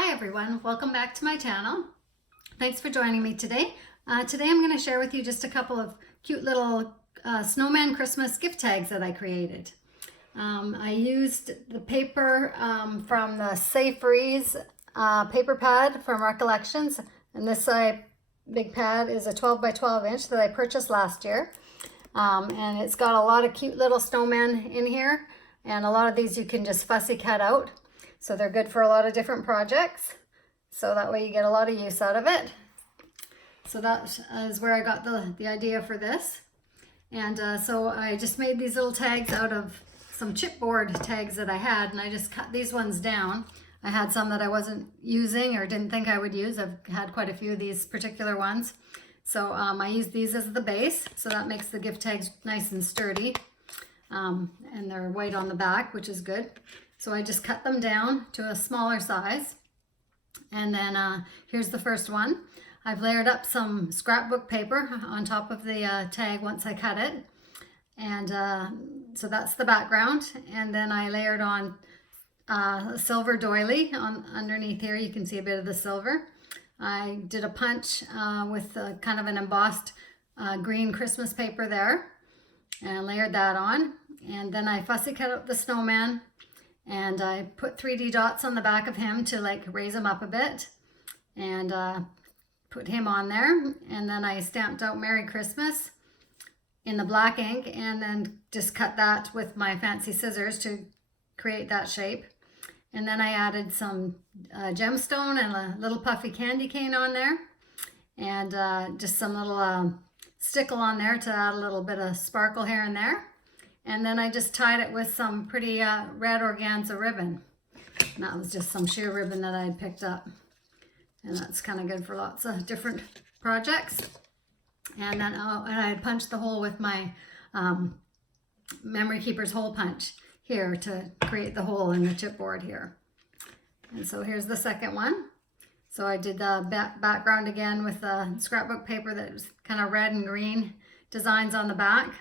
Hi everyone, welcome back to my channel. Thanks for joining me today. Today I'm going to share with you just a couple of cute little snowman Christmas gift tags that I created. I used the paper from the Safe Freeze paper pad from Recollections, and this big pad is a 12 by 12 inch that I purchased last year. And it's got a lot of cute little snowmen in here, and a lot of these you can just fussy cut out. So they're good for a lot of different projects. So that way you get a lot of use out of it. So that is where I got the idea for this. And so I just made these little tags out of some chipboard tags that I had, and I just cut these ones down. I had some that I wasn't using or didn't think I would use. I've had quite a few of these particular ones. So I used these as the base, so that makes the gift tags nice and sturdy. And they're white on the back, which is good. So I just cut them down to a smaller size. And then here's the first one. I've layered up some scrapbook paper on top of the tag once I cut it. And so that's the background. And then I layered on a silver doily underneath here. You can see a bit of the silver. I did a punch with kind of an embossed green Christmas paper there and layered that on. And then I fussy cut out the snowman, and I put 3D dots on the back of him to like raise him up a bit, and put him on there. And then I stamped out Merry Christmas in the black ink, and then just cut that with my fancy scissors to create that shape. And then I added some gemstone and a little puffy candy cane on there, and just some little stickle on there to add a little bit of sparkle here and there. And then I just tied it with some pretty red organza ribbon. And that was just some sheer ribbon that I had picked up. And that's kind of good for lots of different projects. And then and I had punched the hole with my Memory Keeper's hole punch here to create the hole in the chipboard here. And so here's the second one. So I did the background again with the scrapbook paper that was kind of red and green designs on the back.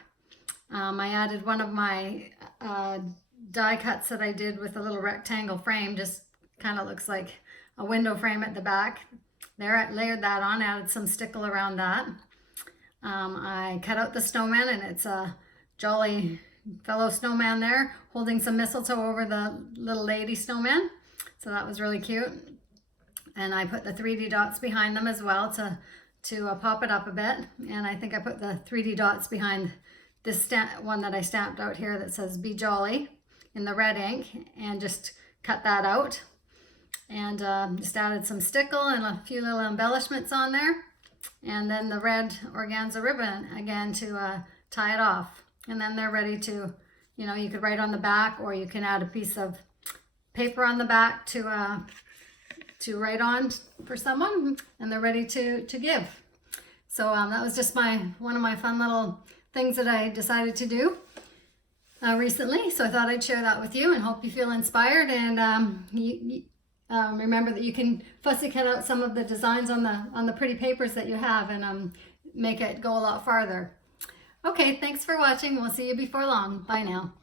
I added one of my die cuts that I did with a little rectangle frame, just kind of looks like a window frame at the back. There, I layered that on, added some stickle around that. I cut out the snowman, and it's a jolly fellow snowman there holding some mistletoe over the little lady snowman. So that was really cute. And I put the 3D dots behind them as well to pop it up a bit. And I think I put the 3D dots behind this one that I stamped out here that says Be Jolly in the red ink, and just cut that out. And just added some stickle and a few little embellishments on there. And then the red organza ribbon again to tie it off. And then they're ready to, you could write on the back, or you can add a piece of paper on the back to write on for someone, and they're ready to give. So that was just one of my fun little things that I decided to do recently. So I thought I'd share that with you and hope you feel inspired. And remember that you can fussy cut out some of the designs on the pretty papers that you have, and make it go a lot farther. Okay, thanks for watching. We'll see you before long. Bye now.